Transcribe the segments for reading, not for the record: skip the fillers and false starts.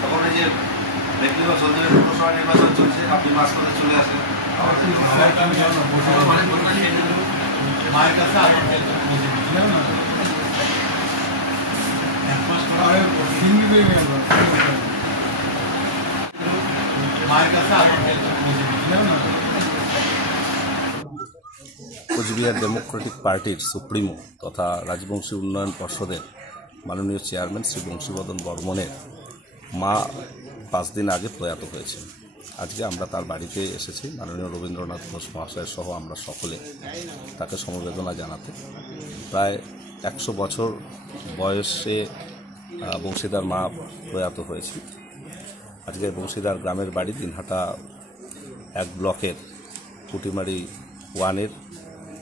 তখন এই যে ব্যক্তিগত সন্দেহের লোকসভা নির্বাচন চলছে, আপনি মাঝপথে চলে আসেন। মায়ের কাছে কোচবিহার ডেমোক্রেটিক পার্টির সুপ্রিমো তথা রাজবংশী উন্নয়ন পর্ষদের মাননীয় চেয়ারম্যান শ্রী বংশীবদন বর্মনের মা 5 দিন আগে প্রয়াত হয়েছেন। আজকে আমরা তার বাড়িতে এসেছি মাননীয় রবীন্দ্রনাথ ঘোষ মহাশয়ের সহ আমরা সকলে তাকে সমবেদনা জানাতে। প্রায় 100 বছর বয়সে বংশীদার মা প্রয়াত হয়েছে। আজকে বংশীদার গ্রামের বাড়ি দিনহাটা 1 ব্লকের পুটিমারি 1-এর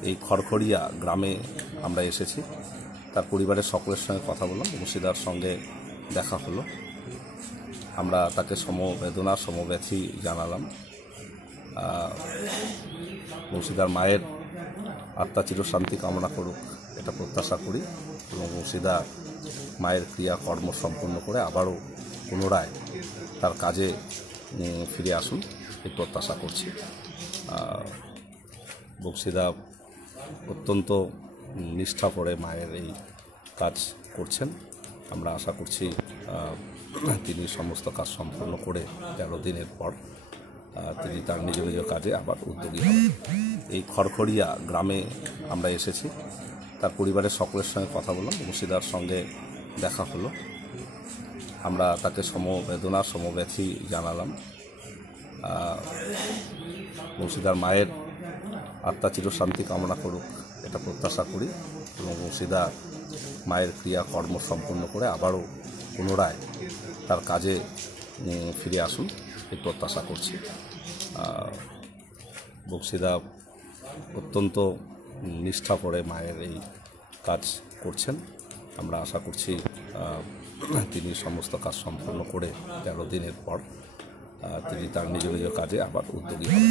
এই খড়খড়িয়া গ্রামে আমরা এসেছি। তার পরিবারের সকলের সঙ্গে কথা বললাম, বংশীদার সঙ্গে দেখা হলো। আমরা তাকে সমবেদনা সমব্যথী জানালাম। বংশীদার মায়ের আত্মা চিরশান্তি কামনা করুক এটা প্রত্যাশা করি এবং বংশীদার মায়ের ক্রিয়াকর্ম সম্পন্ন করে আবারও পুনরায় তার কাজে ফিরে আসুন এই প্রত্যাশা করছি। বংশীদা অত্যন্ত নিষ্ঠা করে মায়ের এই কাজ করছেন। আমরা আশা করছি তিনি সমস্ত কাজ সম্পন্ন করে 13 দিনের পর তিনি তার নিজ নিজ কাজে আবার উদ্যোগী হবেন। এই খড়খড়িয়া গ্রামে আমরা এসেছি। তার পরিবারের সকলের সঙ্গে কথা বললাম, বংশীদার সঙ্গে দেখা হলো। আমরা তাকে সমবেদনা সমব্যথী জানালাম। বংশীদার মায়ের আত্মা চিরশান্তি কামনা করুক এটা প্রত্যাশা করি এবং বংশীদার মায়ের ক্রিয়াকর্ম সম্পন্ন করে আবারও পুনরায় তার কাজে ফিরে আসুন এই প্রত্যাশা করছি। বংশীদা অত্যন্ত নিষ্ঠা করে মায়ের এই কাজ করছেন। আমরা আশা করছি তিনি সমস্ত কাজ সম্পন্ন করে 13 দিনের পর তিনি তার নিজ নিজ কাজে আবার উদ্যোগী হবেন।